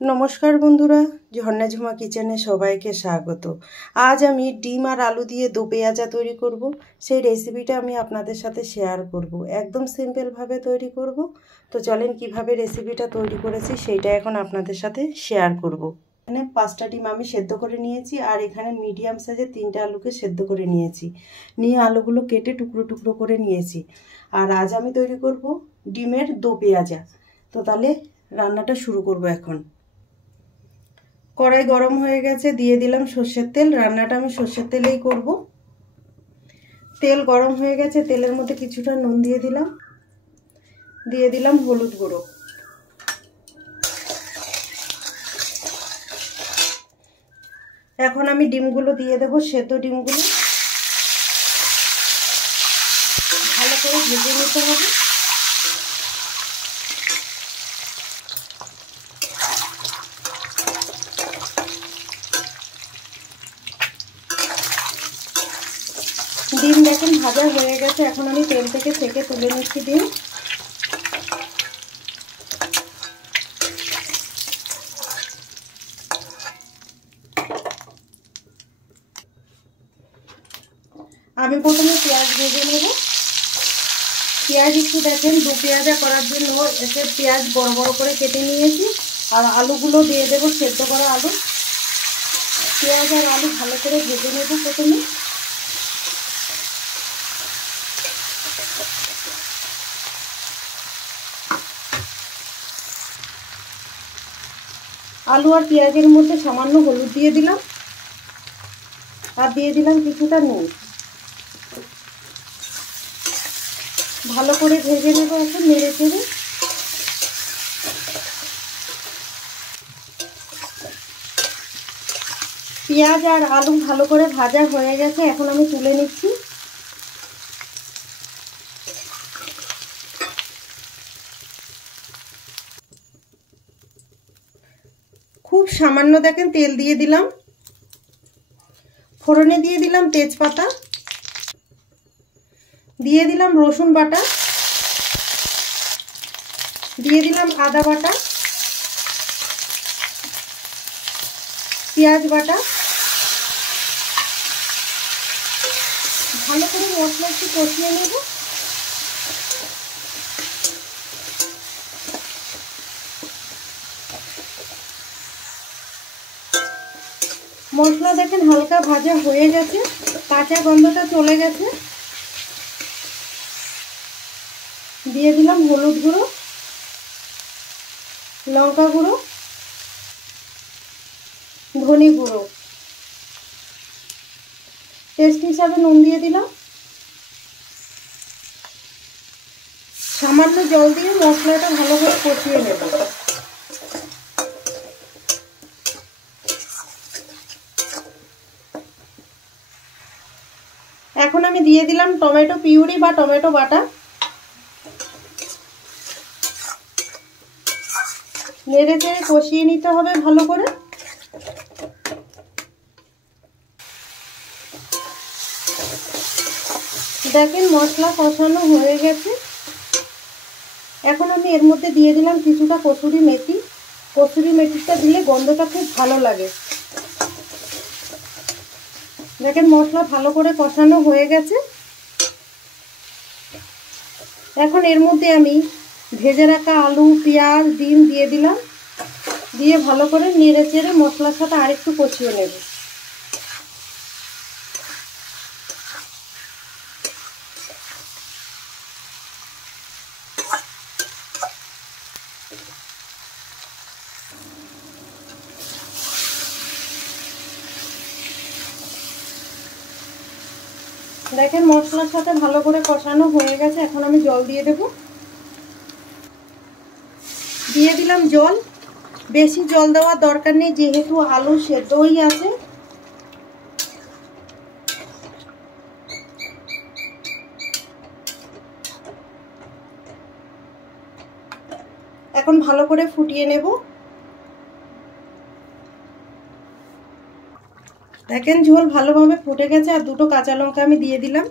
নমস্কার বন্ধুরা, ঝর্ণা ঝুমা কিচেনে সবাইকে স্বাগত। আজ আমি ডিম আর আলু দিয়ে দো পেঁয়াজা তৈরি করব। সেই রেসিপিটা আমি আপনাদের সাথে শেয়ার করব। একদম সিম্পলভাবে তৈরি করব। তো চলেন কিভাবে রেসিপিটা তৈরি করেছি সেইটা এখন আপনাদের সাথে শেয়ার করব। এখানে 5টা ডিম আমি সেদ্ধ করে নিয়েছি, আর এখানে মিডিয়াম সাইজের 3টে আলুকে সেদ্ধ করে নিয়েছি। নিয়ে আলুগুলো কেটে টুকরো টুকরো করে নিয়েছি। আর আজ আমি তৈরি করব ডিমের দো পেঁয়াজা। তো তাহলে রান্নাটা শুরু করব এখন। কড়াই গরম হয়ে গেছে, দিয়ে দিলাম সর্ষের তেল। রান্নাটা আমি সর্ষের তেলেই করব। তেল গরম হয়ে গেছে, তেলের মধ্যে কিছুটা নুন দিয়ে দিলাম হলুদ গুঁড়ো। এখন আমি ডিমগুলো দিয়ে দেবো, সেদ্ধ ডিমগুলো ভালো করে ভেজে নিতে হবে। ডিম দেখুন ভাজা হয়ে গেছে, এখন আমি তেল থেকে ছেঁকে তুলে নিচ্ছি ডিম। আমি প্রথমে পেঁয়াজ ভেজে নেব। পেঁয়াজ একটু দেখেন, দু পেঁয়াজা করার জন্য এতে পেঁয়াজ বড় বড় করে কেটে নিয়েছি। আর আলুগুলো দিয়ে দেবো, সেদ্ধ করা আলু। পেঁয়াজ আর আলু ভালো করে ভেজে নেব প্রথমে। আলু আর পেঁয়াজের মধ্যে সামান্য হলুদ দিয়ে দিলাম, আর দিয়ে দিলাম কিছুটা নুন। ভালো করে ভেজে নেব এখন নেড়ে চেড়ে। পেঁয়াজ আর আলু ভালো করে ভাজা হয়ে গেছে, এখন আমি তুলে নিচ্ছি। খুব সামান্য দেখেন তেল দিয়ে দিলাম। ফোড়নে দিয়ে দিলাম তেজপাতা, দিয়ে দিলাম রসুন বাটা, দিয়ে দিলাম আদা বাটা, পেঁয়াজ বাটা। ভালো করে মশলা একটু কষিয়ে নেব। মশলা দেখেন হালকা ভাজা হয়ে গেছে, কাঁচা গন্ধটা চলে গেছে। দিয়ে দিলাম হলুদ গুঁড়ো, লঙ্কা গুঁড়ো, ধনে গুঁড়ো, টেস্ট হিসাবে নুন দিয়ে দিলাম। সামান্য জল দিয়ে মশলাটা ভালো করে কষিয়ে নেব। এখন আমি দিয়ে দিলাম টমেটো পিউরি বা টমেটো বাটা। নেড়ে চেড়ে কষিয়ে নিতে হবে ভালো করে। দেখেন মশলা কষানো হয়ে গেছে। এখন আমি এর মধ্যে দিয়ে দিলাম কিছুটা কসুরি মেথি। কসুরি মেথিটা দিলে গন্ধটা খুব ভালো লাগে। দেখেন মশলা ভালো করে কষানো হয়ে গেছে। এখন এর মধ্যে আমি ভেজে রাখা আলু, পেঁয়াজ, ডিম দিয়ে দিলাম। দিয়ে ভালো করে নেড়ে চেড়ে মশলার সাথে আরেকটু কষিয়ে নেব। দেখেন মশলার সাথে ভালো করে কষানো হয়ে গেছে, এখন আমি জল দিয়ে দেব। দিয়ে দিলাম জল। বেশি জল দেওয়ার দরকার নেই, যেহেতু আলু সেদ্ধই আছে। এখন ভালো করে ফুটিয়ে নেব। দেখেন ঝোল ভালোভাবে ফুটে গেছে, আর দুটো কাঁচা লঙ্কা আমি দিয়ে দিলাম।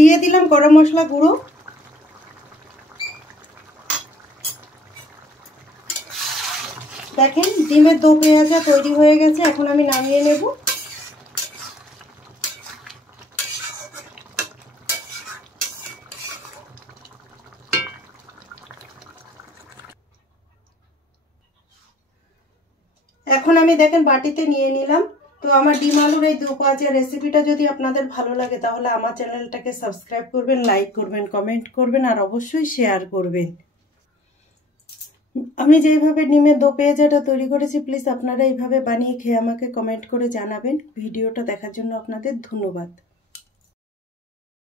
দিয়ে দিলাম গরম মশলা গুঁড়ো, দেখেন ডিমের দো পেঁয়াজা তৈরি হয়ে গেছে। এখন আমি নামিয়ে নেব। এখন আমি দেখেন বাটিতে নিয়ে নিলাম। তো আমার ডিম আলুর এই দো পেঁয়াজা রেসিপিটা যদি আপনাদের ভালো লাগে তাহলে আমার চ্যানেলটাকে সাবস্ক্রাইব করবেন, লাইক করবেন, কমেন্ট করবেন আর অবশ্যই শেয়ার করবেন। আমি যেইভাবে ডিমের দো পেঁয়াজাটা তৈরি করেছি প্লিজ আপনারা এইভাবে বানিয়ে খেয়ে আমাকে কমেন্ট করে জানাবেন। ভিডিওটা দেখার জন্য আপনাদের ধন্যবাদ।